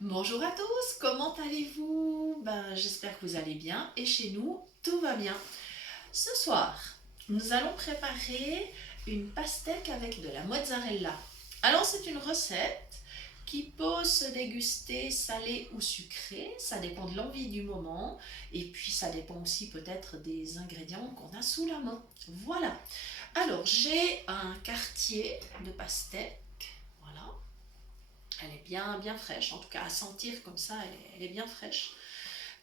Bonjour à tous, comment allez-vous? J'espère que vous allez bien et chez nous, tout va bien. Ce soir, nous allons préparer une pastèque avec de la mozzarella. Alors c'est une recette qui peut se déguster salée ou sucrée, ça dépend de l'envie du moment et puis ça dépend aussi peut-être des ingrédients qu'on a sous la main. Voilà. Alors j'ai un quartier de pastèque, voilà. Elle est bien fraîche, en tout cas à sentir comme ça, elle est bien fraîche.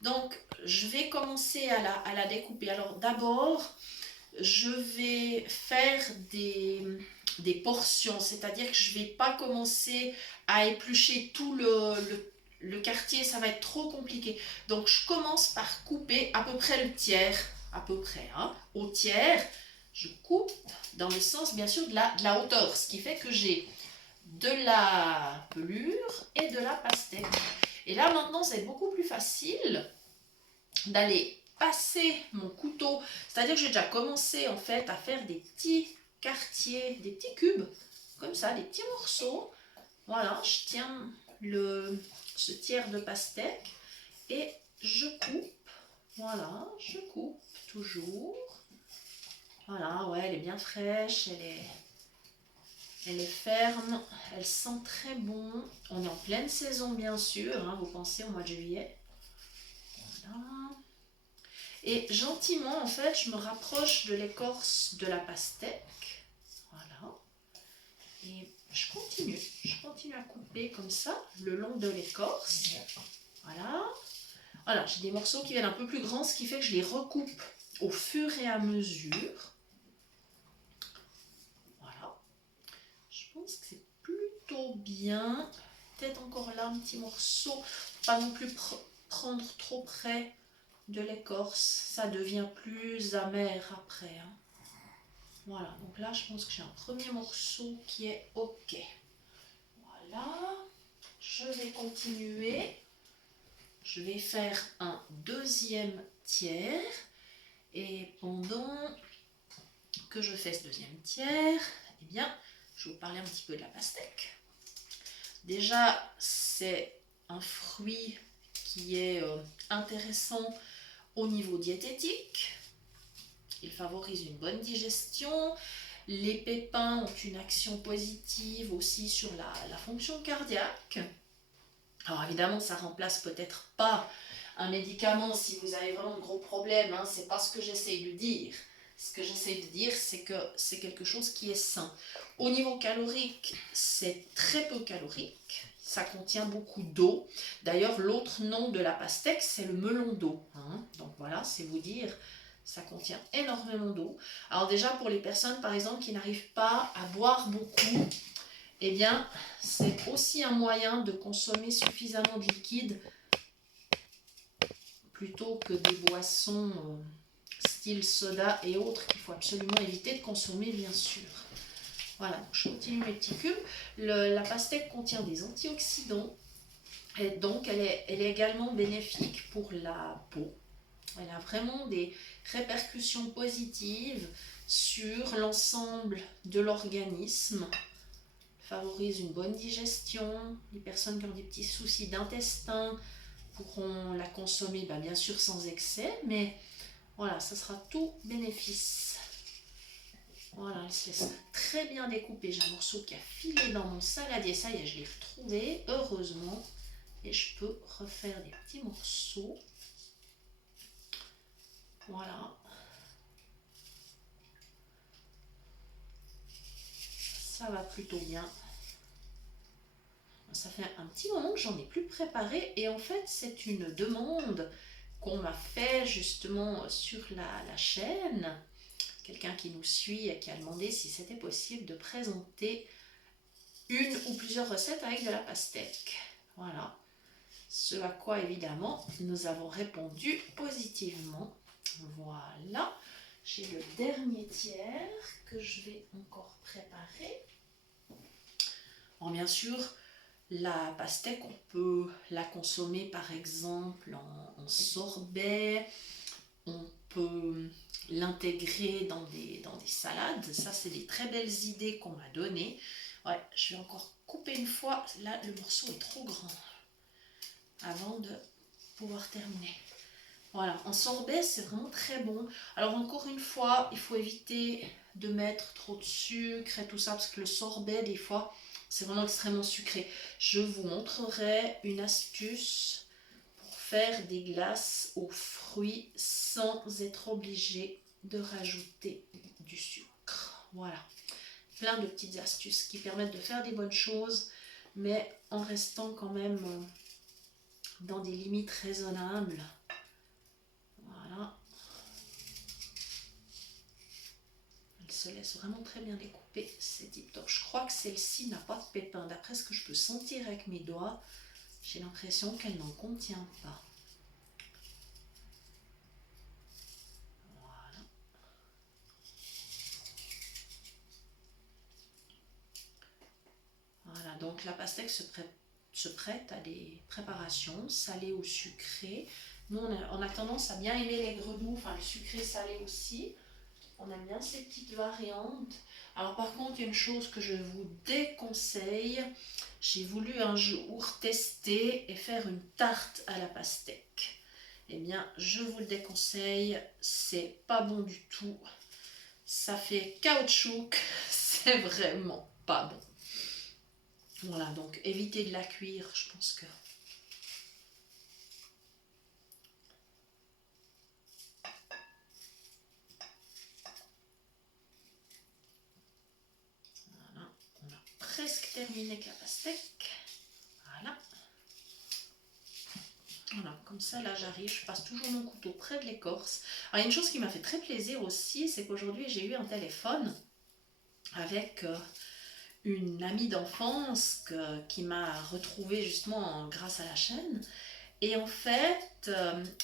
Donc je vais commencer à la découper. Alors d'abord, je vais faire des portions, c'est-à-dire que je ne vais pas commencer à éplucher tout le quartier, ça va être trop compliqué. Donc je commence par couper à peu près le tiers, à peu près, hein, au tiers. Je coupe dans le sens bien sûr de la hauteur, ce qui fait que j'ai de la pelure et de la pastèque. Et là maintenant c'est beaucoup plus facile d'aller passer mon couteau, c'est-à-dire que j'ai déjà commencé en fait à faire des petits quartiers, des petits cubes, comme ça, des petits morceaux. Voilà, je tiens ce tiers de pastèque et je coupe. Voilà, je coupe toujours. Voilà, ouais, elle est bien fraîche, elle est ferme, elle sent très bon. On est en pleine saison bien sûr, hein, vous pensez au mois de juillet. Voilà. Et gentiment, en fait, je me rapproche de l'écorce de la pastèque. Voilà. Et je continue à couper comme ça, le long de l'écorce. Voilà. Voilà, j'ai des morceaux qui viennent un peu plus grands, ce qui fait que je les recoupe au fur et à mesure. Voilà. Je pense que c'est plutôt bien. Peut-être encore là un petit morceau. Pas non plus prendre trop près de l'écorce. Ça devient plus amer après. Hein. Voilà, donc là je pense que j'ai un premier morceau qui est ok. Voilà, je vais continuer. Je vais faire un deuxième tiers. Et pendant que je fais ce deuxième tiers, eh bien, je vais vous parler un petit peu de la pastèque. Déjà, c'est un fruit qui est intéressant au niveau diététique. Il favorise une bonne digestion. Les pépins ont une action positive aussi sur la fonction cardiaque. Alors évidemment, ça remplace peut-être pas un médicament si vous avez vraiment de gros problèmes, hein, c'est pas ce que j'essaie de dire. Ce que j'essaie de dire, c'est que c'est quelque chose qui est sain. Au niveau calorique, c'est très peu calorique. Ça contient beaucoup d'eau. D'ailleurs, l'autre nom de la pastèque, c'est le melon d'eau. Hein. Donc voilà, c'est vous dire, ça contient énormément d'eau. Alors déjà, pour les personnes, par exemple, qui n'arrivent pas à boire beaucoup, eh bien, c'est aussi un moyen de consommer suffisamment de liquide plutôt que des boissons style soda et autres qu'il faut absolument éviter de consommer, bien sûr. Voilà, donc je continue mes petits cubes. La pastèque contient des antioxydants et donc elle est également bénéfique pour la peau. Elle a vraiment des répercussions positives sur l'ensemble de l'organisme. Favorise une bonne digestion. Les personnes qui ont des petits soucis d'intestin pourront la consommer, bien sûr sans excès, mais voilà, ça sera tout bénéfice. Voilà, elle se laisse très bien découper. J'ai un morceau qui a filé dans mon saladier. Ça y est, je l'ai retrouvé, heureusement. Et je peux refaire des petits morceaux. Voilà. Ça va plutôt bien. Ça fait un petit moment que j'en ai plus préparé. Et en fait, c'est une demande qu'on m'a fait justement sur la chaîne. Quelqu'un qui nous suit et qui a demandé si c'était possible de présenter une ou plusieurs recettes avec de la pastèque. Voilà. Ce à quoi évidemment nous avons répondu positivement. Voilà. J'ai le dernier tiers que je vais encore préparer. Bon, bien sûr, la pastèque, on peut la consommer par exemple en sorbet. On peut l'intégrer dans des salades. Ça, c'est des très belles idées qu'on m'a données. Ouais, je vais encore couper une fois. Là, le morceau est trop grand. avant de pouvoir terminer. Voilà, en sorbet, c'est vraiment très bon. Alors encore une fois, il faut éviter de mettre trop de sucre et tout ça, parce que le sorbet, des fois, c'est vraiment extrêmement sucré. Je vous montrerai une astuce pour faire des glaces aux fruits sans être obligé de rajouter du sucre. Voilà, plein de petites astuces qui permettent de faire des bonnes choses, mais en restant quand même dans des limites raisonnables. Voilà. Elle se laisse vraiment très bien découper, c'est tip top. Je crois que celle-ci n'a pas de pépins. D'après ce que je peux sentir avec mes doigts, j'ai l'impression qu'elle n'en contient pas. Voilà. Voilà, donc la pastèque se prête à des préparations salées ou sucrées. Nous, on a tendance à bien aimer l'aigre doux, enfin le sucré salé aussi. On aime bien ces petites variantes. Alors par contre, il y a une chose que je vous déconseille. J'ai voulu un jour tester et faire une tarte à la pastèque. Eh bien, je vous le déconseille. C'est pas bon du tout. Ça fait caoutchouc. C'est vraiment pas bon. Voilà, donc évitez de la cuire. Je pense que... presque terminé avec la pastèque. Voilà. Voilà, comme ça, là, j'arrive, je passe toujours mon couteau près de l'écorce. Alors, il y a une chose qui m'a fait très plaisir aussi, c'est qu'aujourd'hui, j'ai eu un téléphone avec une amie d'enfance qui m'a retrouvée justement grâce à la chaîne. Et en fait,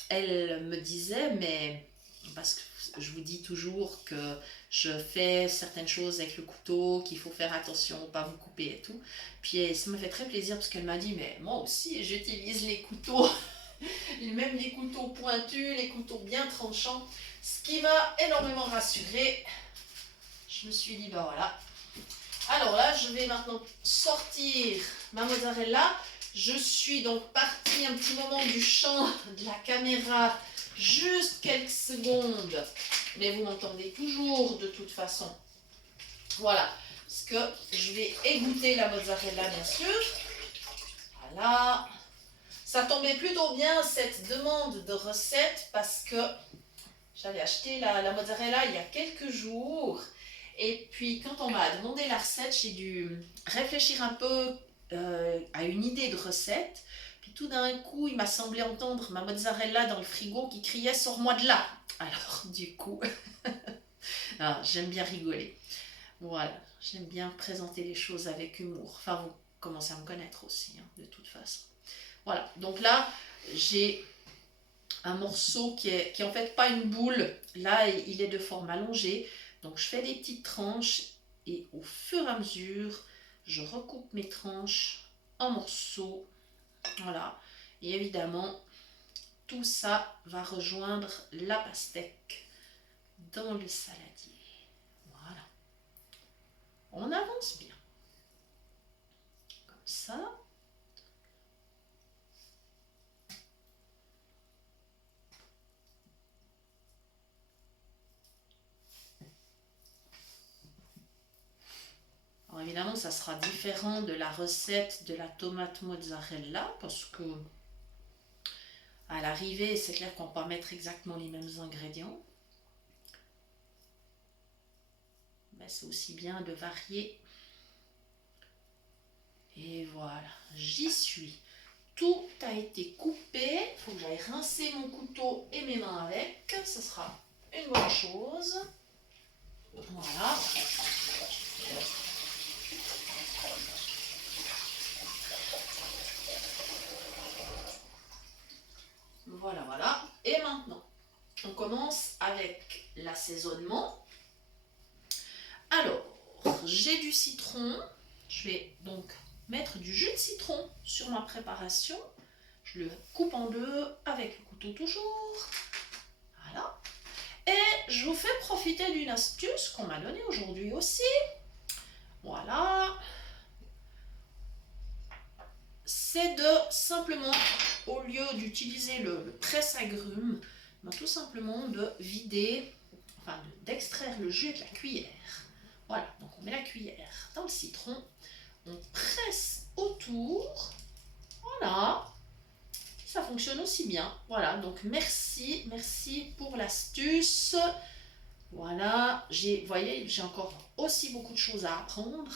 elle me disait, mais... parce que je vous dis toujours que je fais certaines choses avec le couteau, qu'il faut faire attention, pas vous couper et tout. Puis ça m'a fait très plaisir parce qu'elle m'a dit, mais moi aussi j'utilise les couteaux, même les couteaux pointus, les couteaux bien tranchants, ce qui m'a énormément rassurée. Je me suis dit, ben voilà. Alors là, je vais maintenant sortir ma mozzarella. Je suis donc partie un petit moment du champ de la caméra, juste quelques secondes, mais vous m'entendez toujours de toute façon. Voilà, parce que je vais égoutter la mozzarella bien sûr. Voilà, ça tombait plutôt bien cette demande de recette parce que j'avais acheté la mozzarella il y a quelques jours. Et puis quand on m'a demandé la recette, j'ai dû réfléchir un peu à une idée de recette. Puis tout d'un coup, il m'a semblé entendre ma mozzarella dans le frigo qui criait « Sors-moi de là !» Alors du coup, j'aime bien rigoler. Voilà, j'aime bien présenter les choses avec humour. Enfin, vous commencez à me connaître aussi, hein, de toute façon. Voilà, donc là, j'ai un morceau qui est en fait pas une boule. Là, il est de forme allongée. Donc je fais des petites tranches et au fur et à mesure, je recoupe mes tranches en morceaux. Voilà. Et évidemment, tout ça va rejoindre la pastèque dans le saladier. Voilà. On avance bien. Comme ça. Alors évidemment, ça sera différent de la recette de la tomate mozzarella parce que à l'arrivée, c'est clair qu'on ne peut pas mettre exactement les mêmes ingrédients. Mais c'est aussi bien de varier. Et voilà, j'y suis. Tout a été coupé. Il faut que j'aille rincer mon couteau et mes mains avec. Ce sera une bonne chose. Voilà. Voilà, voilà. Et maintenant, on commence avec l'assaisonnement. Alors, j'ai du citron. Je vais donc mettre du jus de citron sur ma préparation. Je le coupe en deux avec le couteau toujours. Voilà. Et je vous fais profiter d'une astuce qu'on m'a donnée aujourd'hui aussi. Voilà. c'est de simplement, au lieu d'utiliser le presse-agrumes, tout simplement de vider, enfin d'extraire le jus avec la cuillère. Voilà, donc on met la cuillère dans le citron, on presse autour, voilà, ça fonctionne aussi bien. Voilà, donc merci pour l'astuce. Voilà, vous voyez, j'ai encore aussi beaucoup de choses à apprendre.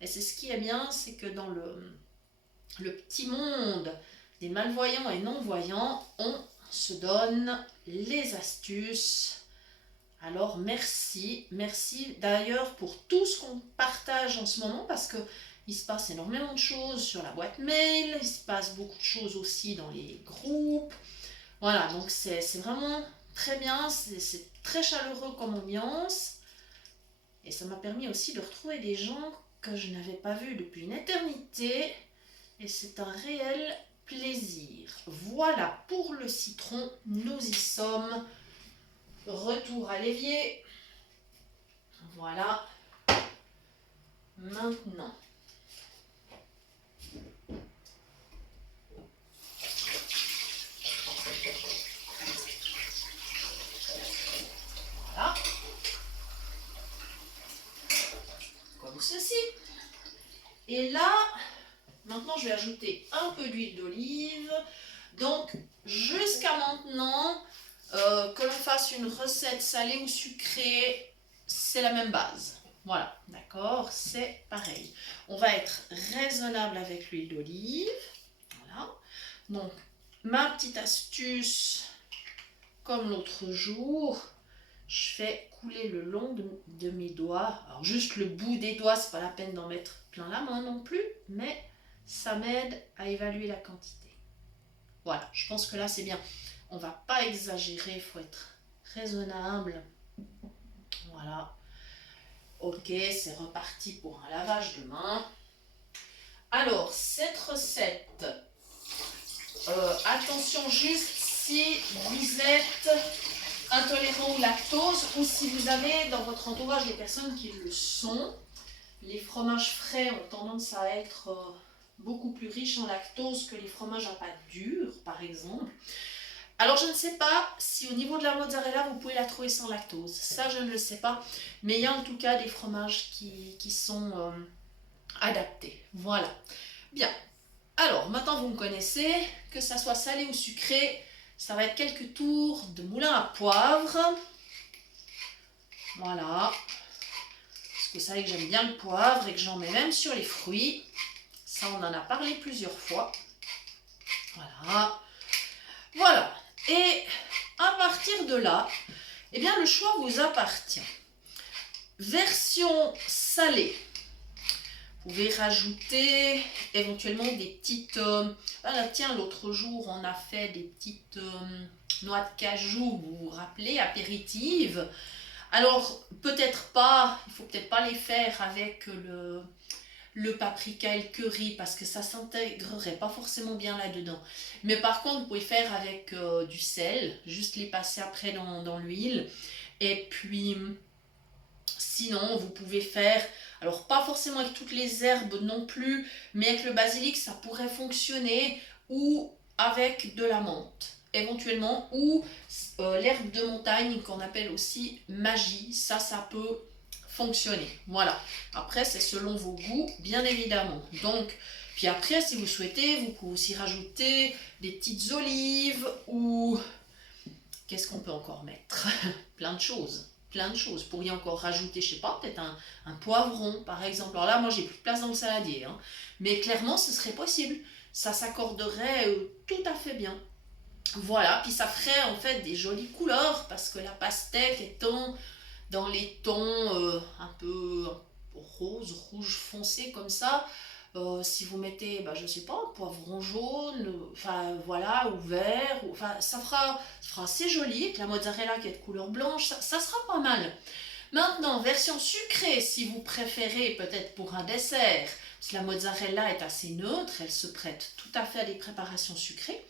Et c'est ce qui est bien, c'est que dans le petit monde des malvoyants et non-voyants, on se donne les astuces. Alors merci d'ailleurs pour tout ce qu'on partage en ce moment, parce que il se passe énormément de choses sur la boîte mail, il se passe beaucoup de choses aussi dans les groupes. Voilà, donc c'est vraiment très bien, c'est très chaleureux comme ambiance. Et ça m'a permis aussi de retrouver des gens que je n'avais pas vus depuis une éternité. Et c'est un réel plaisir. Voilà pour le citron, nous y sommes. Retour à l'évier. Voilà. Maintenant. Voilà. Comme ceci. Et là, maintenant je vais ajouter un peu d'huile d'olive. Donc, jusqu'à maintenant, que l'on fasse une recette salée ou sucrée, c'est la même base. Voilà, d'accord, c'est pareil. On va être raisonnable avec l'huile d'olive. Voilà. Donc, ma petite astuce, comme l'autre jour, je fais couler le long de mes doigts. Alors, juste le bout des doigts, c'est pas la peine d'en mettre plein la main non plus, mais ça m'aide à évaluer la quantité. Voilà, je pense que là, c'est bien. On va pas exagérer, il faut être raisonnable. Voilà. Ok, c'est reparti pour un lavage de main. Alors, cette recette, attention juste si vous êtes intolérant au lactose ou si vous avez dans votre entourage des personnes qui le sont. Les fromages frais ont tendance à être beaucoup plus riches en lactose que les fromages à pâte dure, par exemple. Alors, je ne sais pas si au niveau de la mozzarella, vous pouvez la trouver sans lactose. Ça, je ne le sais pas. Mais il y a en tout cas des fromages qui sont adaptés. Voilà. Bien. Alors, maintenant, vous me connaissez. Que ça soit salé ou sucré, ça va être quelques tours de moulin à poivre. Voilà. Parce que vous savez que j'aime bien le poivre et que j'en mets même sur les fruits. Ça, on en a parlé plusieurs fois. Voilà. Voilà. Et à partir de là, eh bien, le choix vous appartient. Version salée. Vous pouvez rajouter éventuellement des petites... tiens, l'autre jour, on a fait des petites noix de cajou, vous vous rappelez, apéritives. Alors, peut-être pas, il faut peut-être pas les faire avec le paprika et le curry parce que ça s'intégrerait pas forcément bien là-dedans. Mais par contre, vous pouvez faire avec du sel, juste les passer après dans l'huile. Et puis, sinon, vous pouvez faire, alors pas forcément avec toutes les herbes non plus, mais avec le basilic, ça pourrait fonctionner, ou avec de la menthe, éventuellement, ou l'herbe de montagne qu'on appelle aussi magie, ça peut fonctionner. Voilà. Après, c'est selon vos goûts, bien évidemment. Donc, puis après, si vous souhaitez, vous pouvez aussi rajouter des petites olives ou... Qu'est-ce qu'on peut encore mettre? Plein de choses. Plein de choses. Vous pourriez encore rajouter, je sais pas, peut-être un poivron, par exemple. Alors là, moi, j'ai plus de place dans le saladier. Hein. Mais clairement, ce serait possible. Ça s'accorderait tout à fait bien. Voilà. Puis ça ferait en fait des jolies couleurs parce que la pastèque étant dans les tons un peu rose, rouge foncé comme ça. Si vous mettez, je sais pas, un poivron jaune, enfin voilà, ou vert, enfin ça fera assez joli, avec la mozzarella qui est de couleur blanche, ça sera pas mal. Maintenant, version sucrée, si vous préférez peut-être pour un dessert, parce que la mozzarella est assez neutre, elle se prête tout à fait à des préparations sucrées,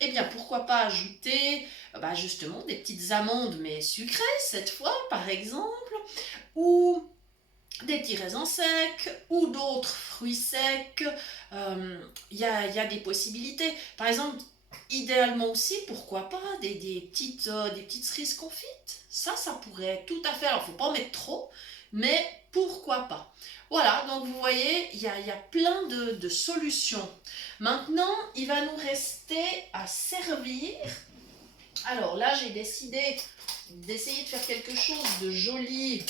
eh bien pourquoi pas ajouter justement des petites amandes mais sucrées cette fois par exemple, ou des petits raisins secs ou d'autres fruits secs. Il y a des possibilités. Par exemple, idéalement aussi, pourquoi pas, des petites cerises confites. Ça pourrait tout à fait. Alors, il ne faut pas en mettre trop, mais pourquoi pas. Voilà, donc vous voyez, il y a plein de solutions. Maintenant, il va nous rester à servir. Alors là, j'ai décidé d'essayer de faire quelque chose de joli.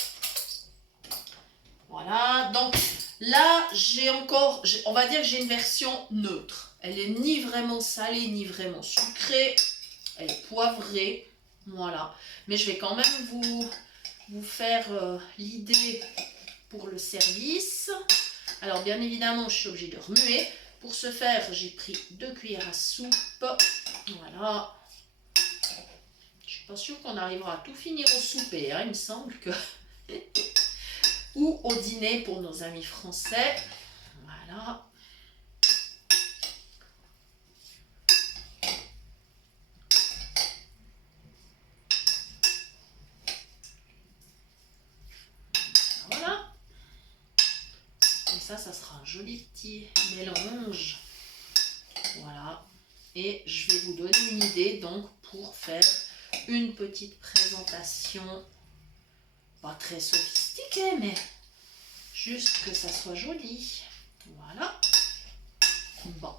Voilà, donc là, on va dire que j'ai une version neutre. Elle est ni vraiment salée, ni vraiment sucrée. Elle est poivrée, voilà. Mais je vais quand même vous faire l'idée pour le service. Alors, bien évidemment, je suis obligée de remuer. Pour ce faire, j'ai pris 2 cuillères à soupe. Voilà. Je suis pas sûre qu'on arrivera à tout finir au souper, hein. Il me semble que... ou au dîner pour nos amis français. Voilà. Voilà. Et ça sera un joli petit mélange. Voilà. Et je vais vous donner une idée donc pour faire une petite présentation. Pas très sophistiquée, mais juste que ça soit joli. Voilà. Bon.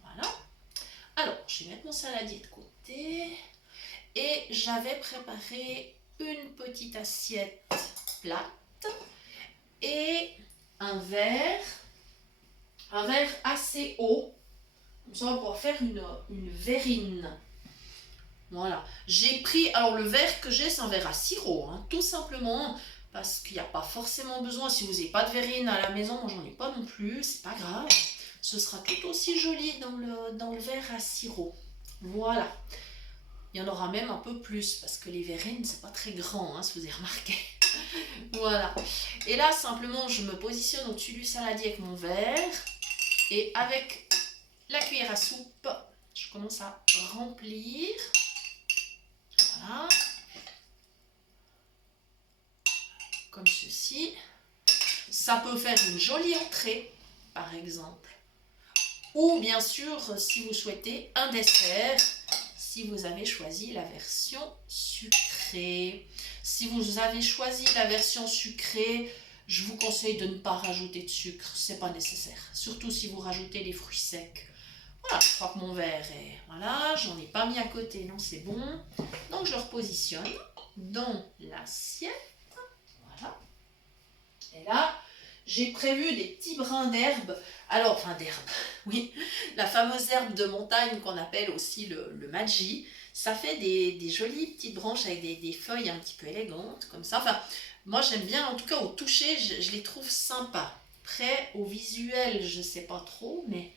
Voilà. Alors, je vais mettre mon saladier de côté. Et j'avais préparé une petite assiette plate et un verre assez haut. Comme ça, on va pouvoir faire une verrine. Voilà. J'ai pris, alors le verre que j'ai, c'est un verre à sirop, hein, tout simplement, parce qu'il n'y a pas forcément besoin, si vous n'avez pas de verrine à la maison, moi j'en ai pas non plus, c'est pas grave. Ce sera tout aussi joli dans le verre à sirop. Voilà. Il y en aura même un peu plus, parce que les verrines, c'est pas très grand, hein, si vous avez remarqué. Voilà. Et là, simplement, je me positionne au-dessus du saladier avec mon verre, et avec la cuillère à soupe, je commence à remplir. Voilà. Comme ceci. Ça peut faire une jolie entrée, par exemple. Ou bien sûr, si vous souhaitez, un dessert, si vous avez choisi la version sucrée. Si vous avez choisi la version sucrée, je vous conseille de ne pas rajouter de sucre, c'est pas nécessaire. Surtout si vous rajoutez des fruits secs. Voilà, je crois que mon verre est... Voilà, j'en ai pas mis à côté, non, c'est bon. Donc je le repositionne dans l'assiette. Voilà. Et là, j'ai prévu des petits brins d'herbe. Alors, enfin d'herbe, oui, la fameuse herbe de montagne qu'on appelle aussi le madji. Ça fait des jolies petites branches avec des feuilles un petit peu élégantes, comme ça. Enfin, moi j'aime bien, en tout cas au toucher, je les trouve sympas. Après, au visuel, je sais pas trop, mais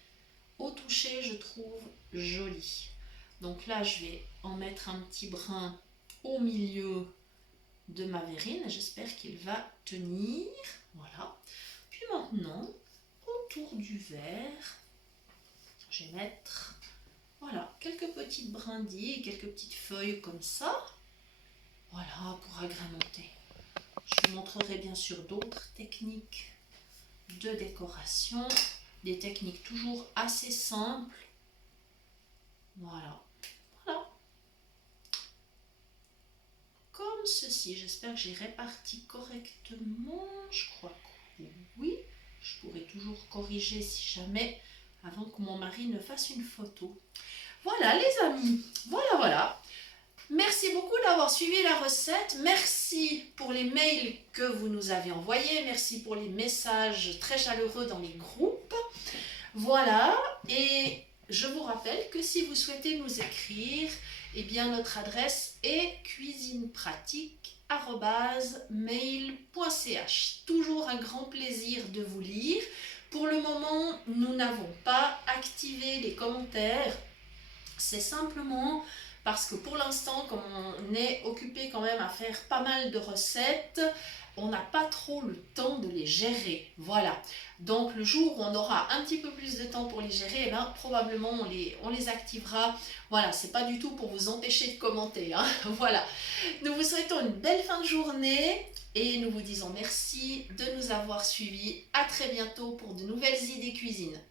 au toucher, je trouve joli. Donc là, je vais en mettre un petit brin au milieu de ma verrine. J'espère qu'il va tenir. Voilà. Puis maintenant, autour du verre, je vais mettre voilà, quelques petites brindilles, quelques petites feuilles comme ça. Voilà, pour agrémenter. Je vous montrerai bien sûr d'autres techniques de décoration. Des techniques toujours assez simples. Voilà. Voilà. Comme ceci. J'espère que j'ai réparti correctement. Je crois que oui. Je pourrais toujours corriger si jamais, avant que mon mari ne fasse une photo. Voilà les amis. Voilà, voilà. Merci beaucoup d'avoir suivi la recette. Merci pour les mails que vous nous avez envoyés. Merci pour les messages très chaleureux dans les groupes. Voilà. Et je vous rappelle que si vous souhaitez nous écrire, eh bien notre adresse est cuisinepratique@mail.ch. Toujours un grand plaisir de vous lire. Pour le moment, nous n'avons pas activé les commentaires. C'est simplement parce que pour l'instant, comme on est occupé quand même à faire pas mal de recettes, on n'a pas trop le temps de les gérer. Voilà. Donc le jour où on aura un petit peu plus de temps pour les gérer, eh ben, probablement on les activera. Voilà, c'est pas du tout pour vous empêcher de commenter, hein. Voilà. Nous vous souhaitons une belle fin de journée et nous vous disons merci de nous avoir suivis. À très bientôt pour de nouvelles idées cuisine.